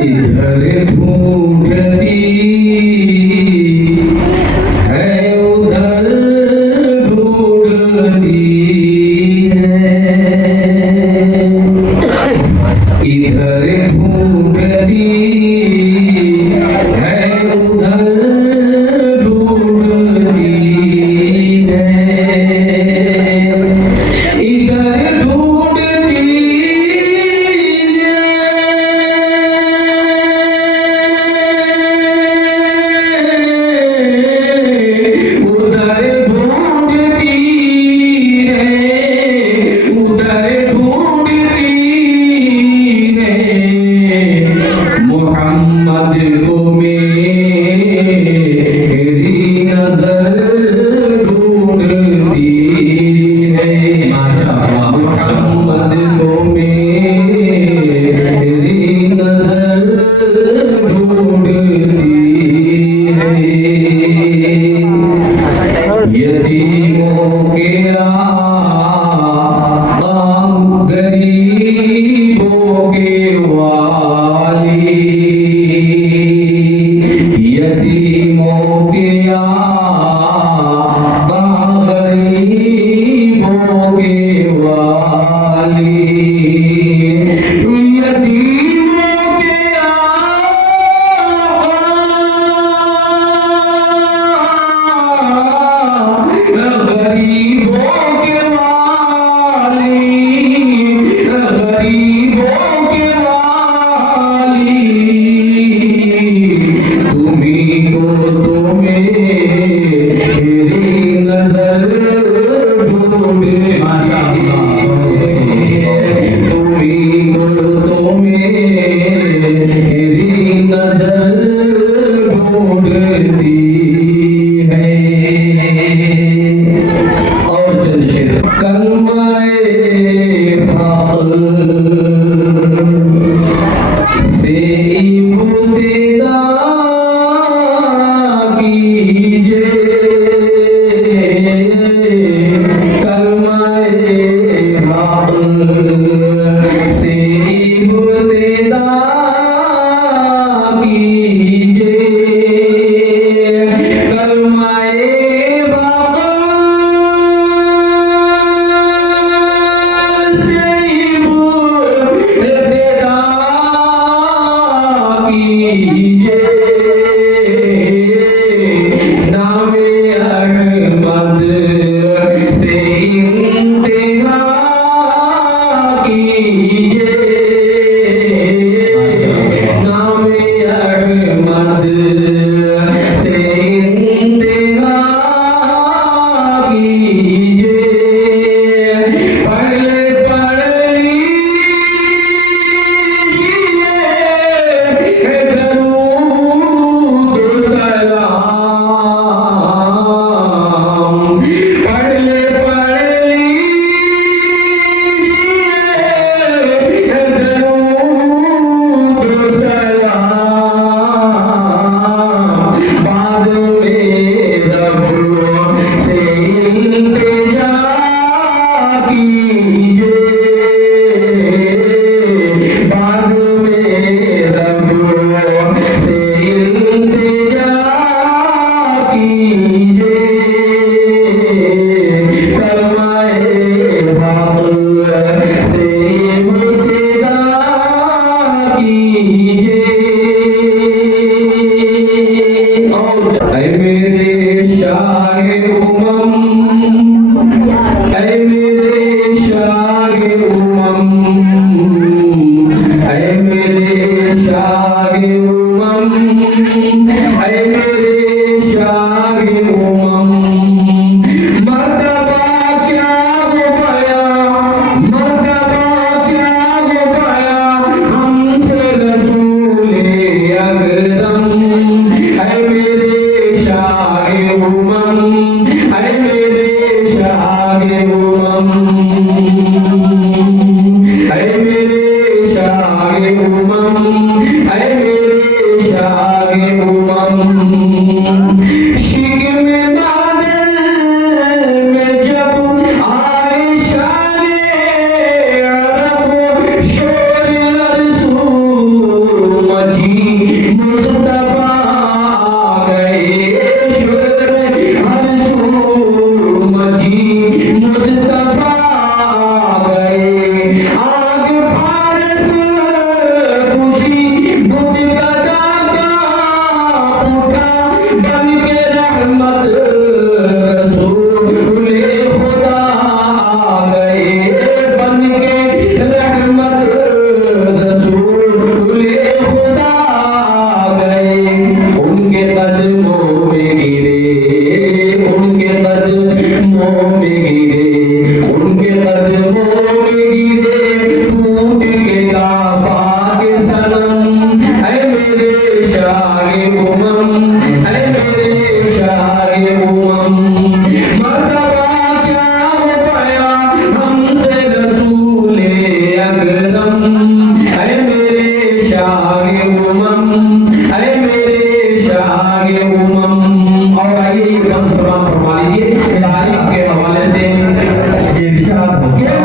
इधर ढूंढती है उधर ढूंढती है, इधर ढूंढती है उधर ढूंढती है, इधर ढूंढती यतीमों के आम गरीबों के वाली, यतीमों के आम गरीबों के वाली, यतीमों के गरीबों के वाली, गरीबों के वाली, तुम्हीं को तो मेरी नजर ढूंढे, तुम्हीं को तो मेरी नजर ढूंढती है। कलमाए हक़ से इब्तिदा कीजिए, कलमाए हक़ से इब्तिदा कीजिए, कलमाए नामे अहमद से इंतहा कीजिए, नामे अहमद से इंतहा कीजिए, पढ़ उमम, ऐ मेरे शागे उमम। और आइए एकदम सलाम फरमा लीजिए तारीख के हवाले से ये इरशाद हो गया।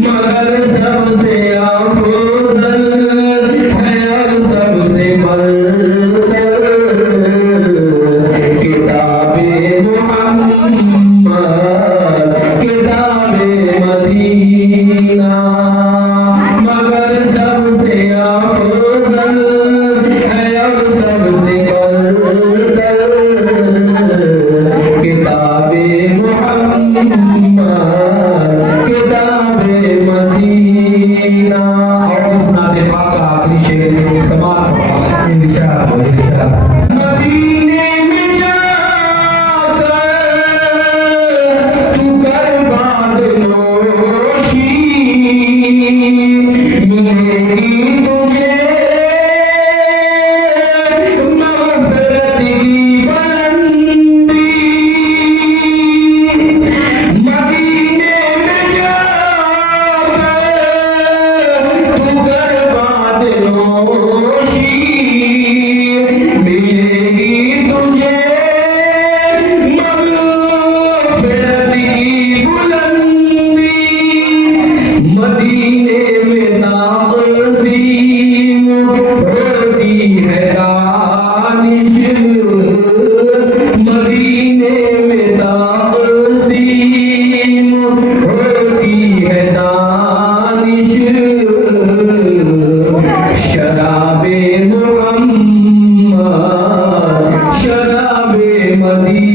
मगर सबसे अफजल है और सबसे बरतर किताबे मुहम्मद किताबे मदीना। मगर सबसे अफजल है और सबसे बरतर किताबे मुहम्मद किताबे मदीना। और इस नाते पाक का आखिरी शेर समाप्त मदीने में जाकर तू कर बादलोशी मिलेगी तुझे मग़फ़िरत की बुलंदी। मदीने में जाकर तू कर बादलोशी मिलेगी तुझे मग़फ़िरत की बुलंदी। मदीने में ताज़ीम होती है दानिश। मदीने में ताज़ीम होती है दानिश। शराबे मुहम्मद शराबे मदीना।